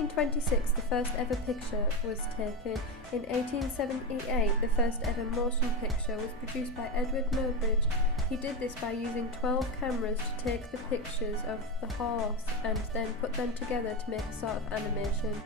1826, the first ever picture was taken. In 1878, the first ever motion picture was produced by Edward Muybridge. He did this by using 12 cameras to take the pictures of the horse and then put them together to make a sort of animation.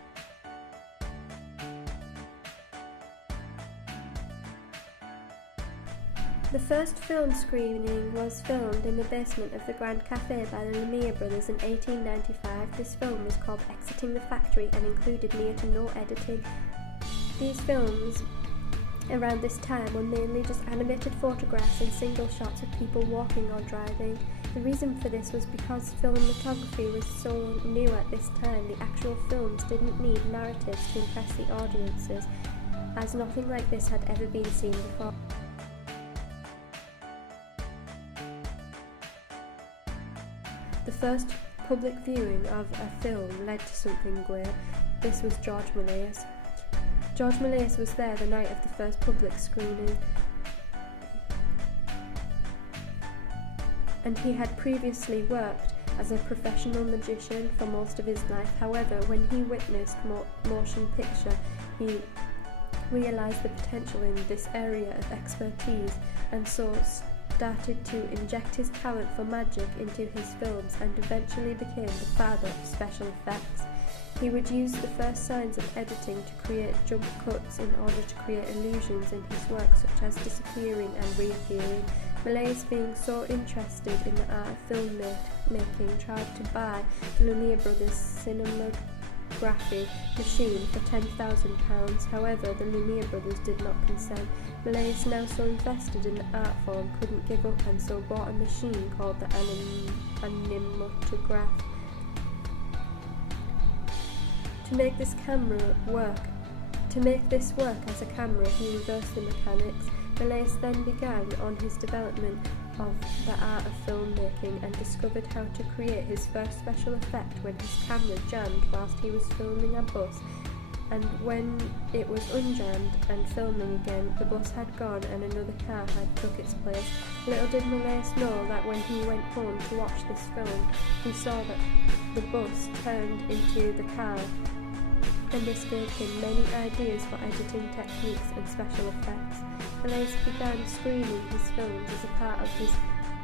The first film screening was filmed in the basement of the Grand Café by the Lumiere brothers in 1895. This film was called Exiting the Factory and included near to no editing. These films around this time were mainly just animated photographs and single shots of people walking or driving. The reason for this was because cinematography was so new at this time. The actual films didn't need narratives to impress the audiences, as nothing like this had ever been seen before. The first public viewing of a film led to something great. This was George Méliès. George Méliès was there the night of the first public screening, and he had previously worked as a professional magician for most of his life. However, when he witnessed motion picture, he realised the potential in this area of expertise, and so started to inject his talent for magic into his films and eventually became the father of special effects. He would use the first signs of editing to create jump cuts in order to create illusions in his work, such as disappearing and reappearing. Méliès, being so interested in the art of filmmaking, tried to buy the Lumiere brothers' cinematography machine for £10,000. However, the Lumiere brothers did not consent. Méliès, now so invested in the art form, couldn't give up and so bought a machine called the animatograph. To make this work as a camera, he reversed the mechanics. Méliès then began on his development of the art of filmmaking and discovered how to create his first special effect when his camera jammed whilst he was filming a bus, and when it was unjammed and filming again, the bus had gone and another car had took its place. Little did Méliès know that when he went home to watch this film, he saw that the bus turned into the car, and this gave him many ideas for editing techniques and special effects. Méliès began screening his films as a part of his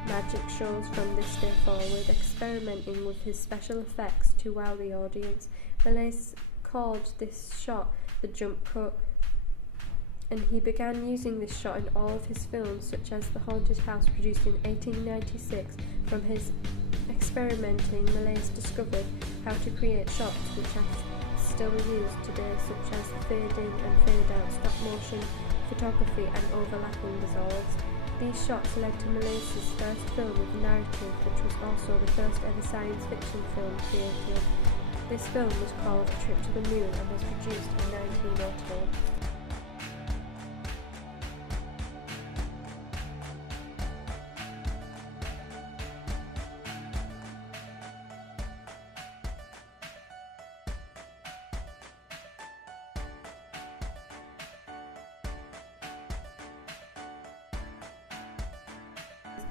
magic shows from this day forward, experimenting with his special effects to wow the audience. Méliès called this shot the jump cut, and he began using this shot in all of his films, such as The Haunted House, produced in 1896. From his experimenting, Méliès discovered how to create shots which are still used today, such as the fade in and fade out, stop motion photography and overlapping dissolves. These shots led to Méliès' first film with a narrative, which was also the first ever science fiction film created. This film was called A Trip to the Moon and was produced in 1902.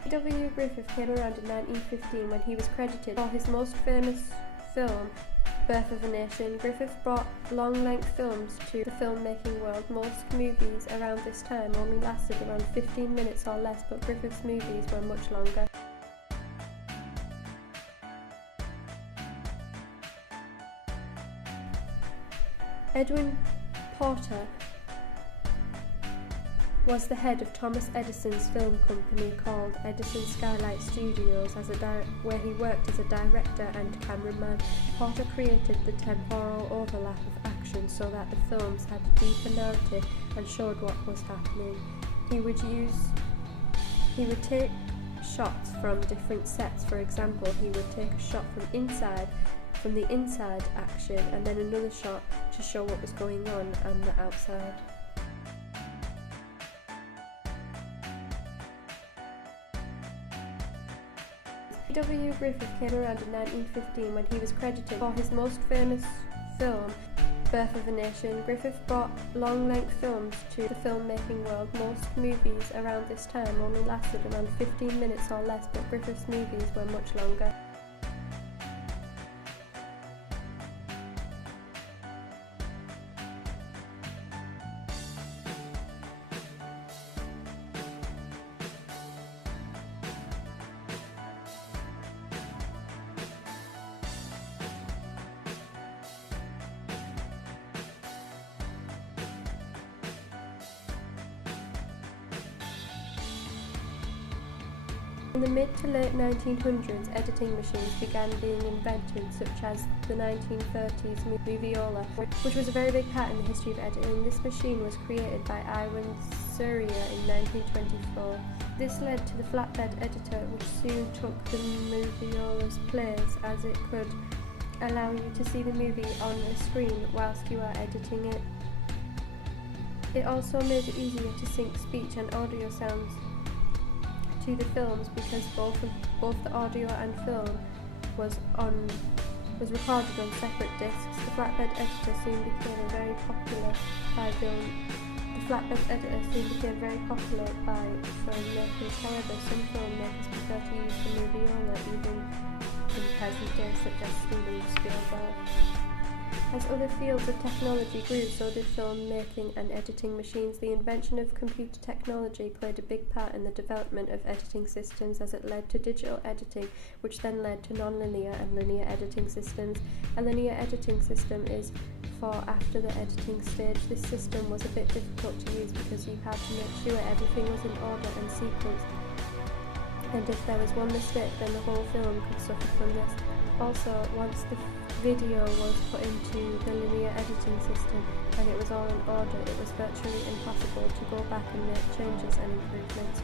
W. Griffith came around in 1915 when he was credited for his most famous film, Birth of a Nation. Griffith brought long-length films to the filmmaking world. Most movies around this time only lasted around 15 minutes or less, but Griffith's movies were much longer. Edwin Porter was the head of Thomas Edison's film company called Edison Skylight Studios, where he worked as a director and cameraman. Porter created the temporal overlap of action so that the films had a deeper narrative and showed what was happening. He would take shots from different sets. For example, he would take a shot from the inside action, and then another shot to show what was going on the outside. W. Griffith came around in 1915 when he was credited for his most famous film, Birth of a Nation. Griffith brought long-length films to the filmmaking world. Most movies around this time only lasted around 15 minutes or less, but Griffith's movies were much longer. In the mid to late 1900s, editing machines began being invented, such as the 1930s moviola, which was a very big part in the history of editing. This machine was created by Iwan Surya in 1924. This led to the flatbed editor, which soon took the moviola's place, as it could allow you to see the movie on a screen whilst you are editing it. It also made it easier to sync speech and audio sounds to the films, because both the audio and film was recorded on separate discs. The flatbed editor soon became very popular by filmmakers. However, some filmmakers prefer to use the moviola even in present days, such as Steven Spielberg. As other fields of technology grew, so did filmmaking and editing machines. The invention of computer technology played a big part in the development of editing systems, as it led to digital editing, which then led to non-linear and linear editing systems. A linear editing system is for after the editing stage. This system was a bit difficult to use because you had to make sure everything was in order and sequence, and if there was one mistake, then the whole film could suffer from this. Also, once the video was put into the linear editing system and it was all in order, it was virtually impossible to go back and make changes and improvements.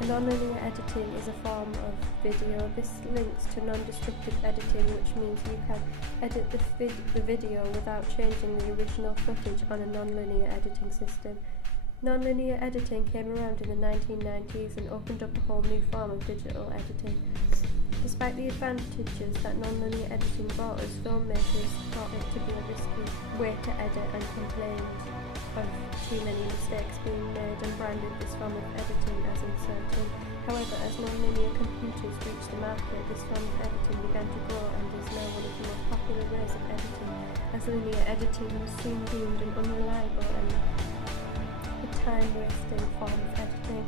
The non-linear editing is a form of video. This links to non-destructive editing, which means you can edit the video without changing the original footage on a non-linear editing system. Non-linear editing came around in the 1990s and opened up a whole new form of digital editing. Despite the advantages that non-linear editing brought us, filmmakers thought it to be a risky way to edit and complained of too many mistakes being made and branded this form of editing as uncertain. However, as non-linear computers reached the market, this form of editing began to grow and is now one of the most popular ways of editing, as linear editing was soon deemed an unreliable and a time-wasting form of editing.